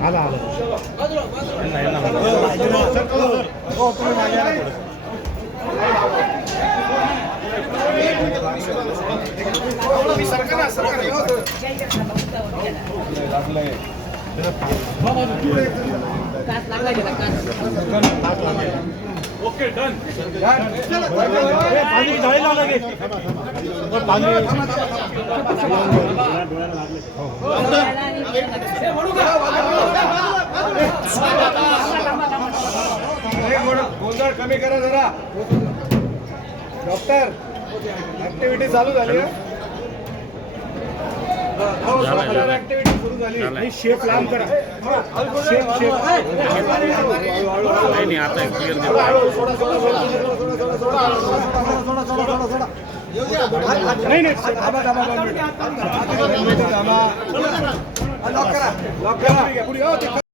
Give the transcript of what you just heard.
आला आला यांना यांना हो तुम्ही मागे या ना थोडंसं. ए, पाणी जाळी लावा गोंधळ कमी करा जरा डॉक्टर ऍक्टिव्हिटी चालू झाली ऍक्टिव्हिटी सुरू झाली नाही, शेप लांब करा शेप शेप नाही नाही आता नाही नाही थांबा थांबा दोन मिनिटं. दोन मिनिटं थांबा लॉक करा लॉक करा